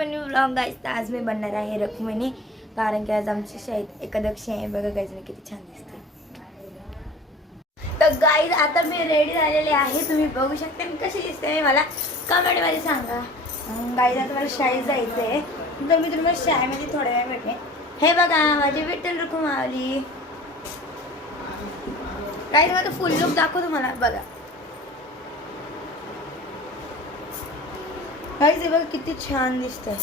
माय new vlog guys. तर आज मी बनणार आहे रुक्मिणी, कारण की आज आमची शाळेत एकादशी आहे. बघा गाइस मी किती छान दिसते. तर गाइस आता मी रेडी झालेले आहे. तुम्ही बघू शकता मी कशी दिसते. मी मला कमेंटमध्ये सांगा. गाइस आता मला शाळेत जायचं आहे, तर मी तुम्हाला शाळेमध्ये थोड्या वेळ भेटते. हे बघा माझी विठ्ठल रुक्मावली. गाइस माझा फुल लुक दाखव तुम्हाला. बघा गाइस हे बघा किती छान दिसतंय.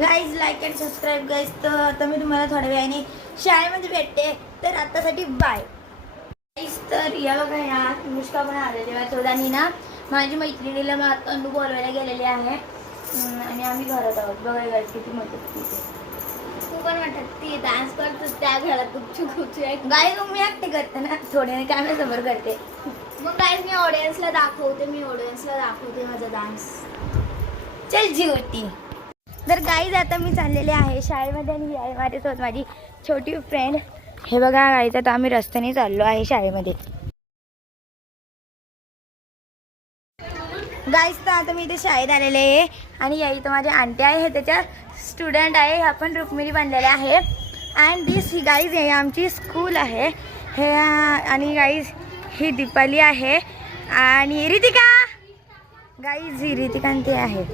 Guys like and subscribe guys. तर आता मी तुम्हाला थोड्या वेळाने शाळेमध्ये भेटते. तर आतासाठी बाय गाइस. तर या बघा या अनुष्का पण आलेली आहे थोडा आणि ना माझी मैत्रिणीला मग आता अनु बोलवायला गेलेली आहे आणि आम्ही घरात आहोत. बघा गाइस किती मदत तिथे. तू पण म्हणतात ती डान्स करतो त्या घरात गुपचूप गाइस. मी ऍक्टिंग करते ना थोड्याने कॅमेरा समोर करते. मग गाइस मी ऑडियन्सला दाखवते माझा डान्स. चल जीवती. तर गाईज आता मी चाललेले आहे शाळेमध्ये आणि आहे माझ्यासोबत माझी छोटी फ्रेंड. हे बघा गाईज आता आम्ही रस्त्याने चाललो आहे शाळेमध्ये. गाईज तर आता मी इथे शाळेत आलेले आहे आणि या इथं माझी आंटी आहे. हे त्याच्या स्टुडंट आहे. ह्या पण रुक्मिणी बनलेले आहे. अँड दिस ही गाईज हे आमची स्कूल आहे. हे आणि गाईज ही दीपाली आहे आणि रितिका. गाईज ही रितिका ते आहे.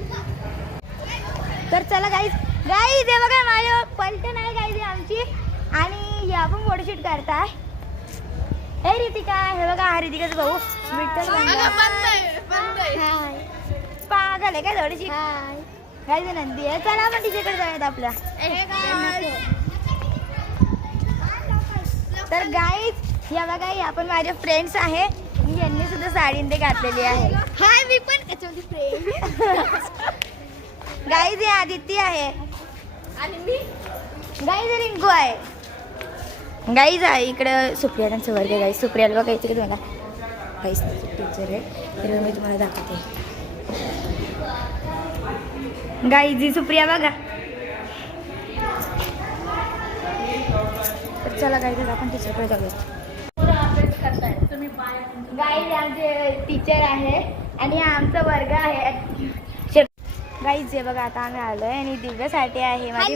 तर चला गाईज हे बघा माझ्या पलटण आहे गाईज आमची आणि या पण फोटोशूट करताय. हे रितिका. हे बघा हा रितिकाचा भाऊ विठ्ठल पागल आहे काय थोडीशी. गाईज नंदी आहे. चला आपण तिच्याकडे जाऊयात आपल्या. तर गाईज या बघा या पण माझ्या फ्रेंड्स आहे. यांनी सुद्धा साडी ते घातलेली आहे. हाय मी पण त्याच्यामध्ये फ्रेंड. गाईज हे आदित्य आहे आणि मी गाईज रिंकू आहे. गाईज आहे इकडं सुप्रिया त्यांचं वर्ग आहे. गाईज सुप्रियाला बघायचं की तुम्हाला. गाईज टीचर आहे तर मी तुम्हाला दाखवते. गाईज ही सुप्रिया बघा. तर चला गाईज आपण टीचरकडे जाऊया. गाईज आमचे टीचर आहे आणि हा आमचा वर्ग आहे. गाईज हे बघा आता आम्ही आलोय आणि दिव्यासाठी आहे माझी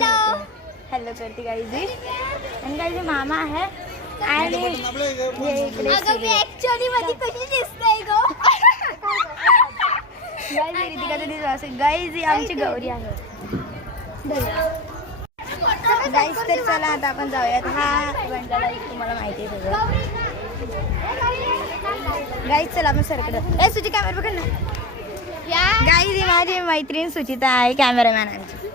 हॅलो करते गाईज. आणि गाईज मामा आहे आणि इकडे गाईज आमची गौरी आहे. गाईज तर चला आता आपण जाऊयात. हा बंडाला तुम्हाला माहिती आहे सगळं. गाईज चला आपण सरकडं. ए सुची कॅमेरा बघ ना. गाईज ही माझी मैत्रीण सुचिता आहे कॅमेरामॅन आमची.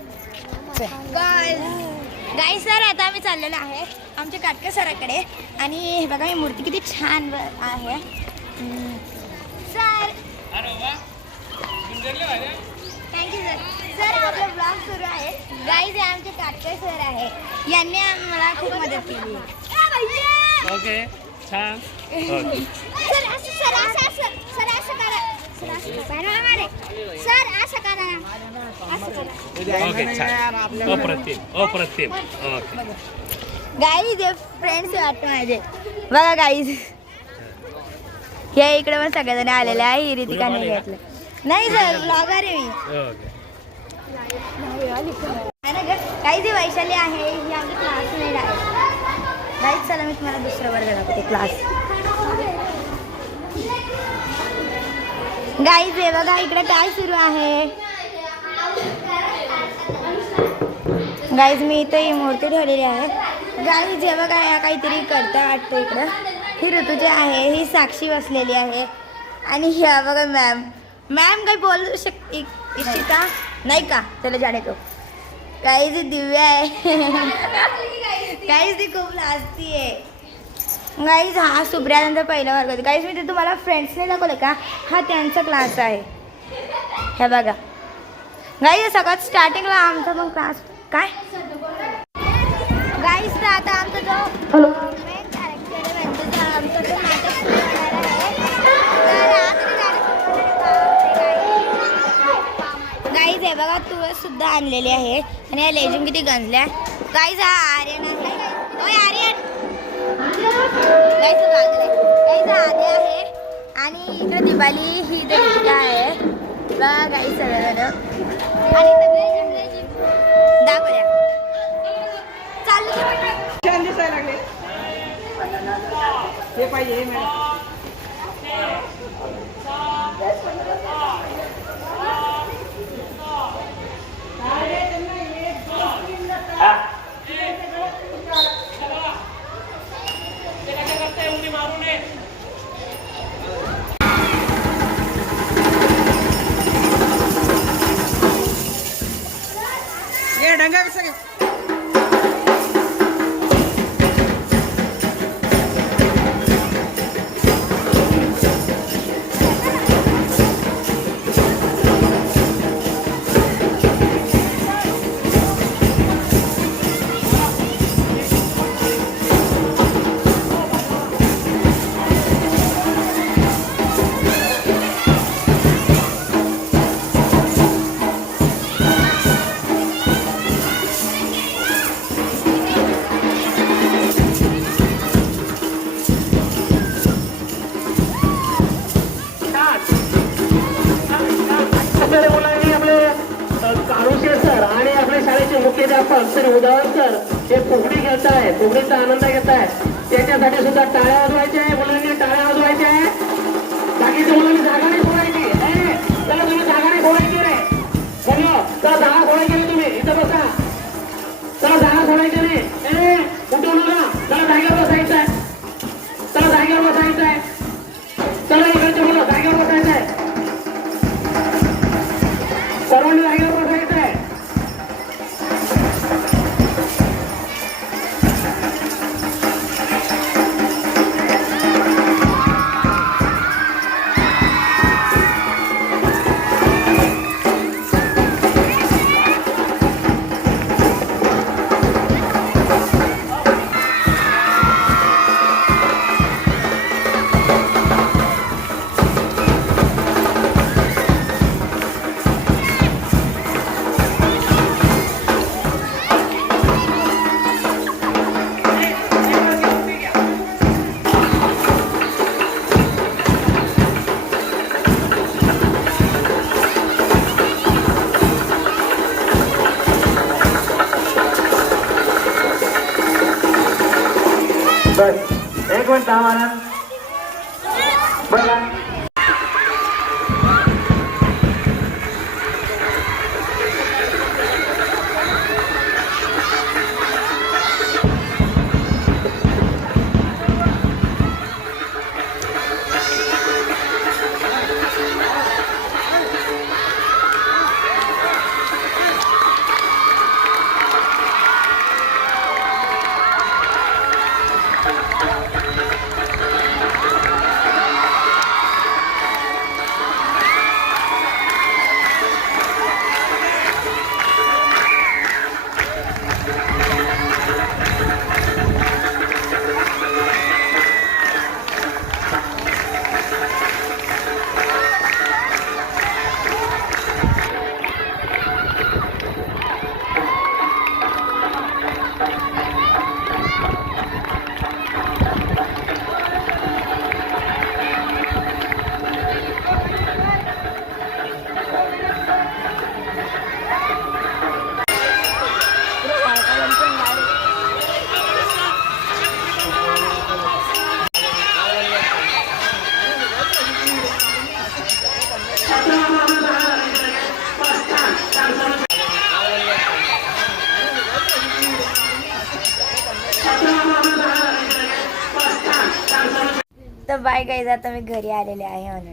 गाईज सर आता आम्ही चाललेलो आहे आमच्या काटकर सराकडे आणि हे बघा ही मूर्ती किती छान आहे. Sir thank you sir. सर आपला ब्लॉग सुरू आहे. गाईज हे आमचे काटकर सर आहे. यांनी मला खूप मदत केली. ओके छान. अप्रतिम. गाईज फ्रेंड्स वाटतं माझे. बघा गाईज या इकडे पण सगळेजण आलेले आहे. ही रितिकाने घेतलं नाही सर ब्लॉगर आहे मी. गाईज ही वैशाली आहे. ही आमची क्लासमेट आहे. गाईज चला मी तुम्हाला दुसरा वर्ग दाखवते क्लास. गाईज हे बघा इकडे काय सुरू आहे. गाईज मी इथं ही मूर्ती ठेवलेली आहे. गाईज हे बघा या काहीतरी करता वाटतं इकडं. ही ऋतुजी आहे. ही साक्षी बसलेली आहे आणि ह्या बघा मॅम काही बोलू इच्छिता नाही का. चला जाणे तो. गाईज दिव्या आहे. गाईज ती खूप लाजती आहे. गाईज हा सुप्रियानंतर पहिला वर्ग होता. गाईज मी ते तुम्हाला फ्रेंड्सने दाखवलं का. हा त्यांचा क्लास आहे. हे बघा गाईज सगळ्यात स्टार्टिंगला आमचा पण क्लास काय. गाईज तर आता आमचा जो मेन कॅरेक्टर आहे म्हणजे आमचा तो नाटक सुरू होणार आहे. गाईज हे बघा तुळस सुद्धा आणलेली आहे आणि या लेझिम किती गंजल्या. गाईज हा आर्यन आहे. आर्यन गाईज आधी आहे आणि इकडे दिवाळी ही रितिका आहे. बघा काही सगळं झालं दाखवूया चालू छान दिसायला लागले हे पाहिजे हे मॅडम ये ढंगा कसं घे आपल्या मुलांनी आपले काळुशे सर आणि आपल्या शाळेचे मुख्याध्यापक सर उदाहरण सर हे फुगडी घेताय फुगडीचा आनंद घेताय त्याच्यासाठी सुद्धा टाळ्या वाजवायच्या आहे मुलांनी टाळ्या वाजवायच्या आहे बाकीच्या मुलांनी जागा नाही सोडायची त्याला तुम्ही जागा नाही सोडायची रे बोलो तर जागा सोडायची नाही तुम्ही इथं बसा त्याला जागा सोडायची नाही उठू नका त्याला जागेवर बसायचं आहे त्याला जागेवर बसायचं आहे चला इकडचे मुलं जागेवर बसायचं आहे सर्वांनी जागेवर बसायचं आहे बस एक मिनिट थांबा ना बघा तर बाय गाईज आता मी घरी आलेले आहे म्हणून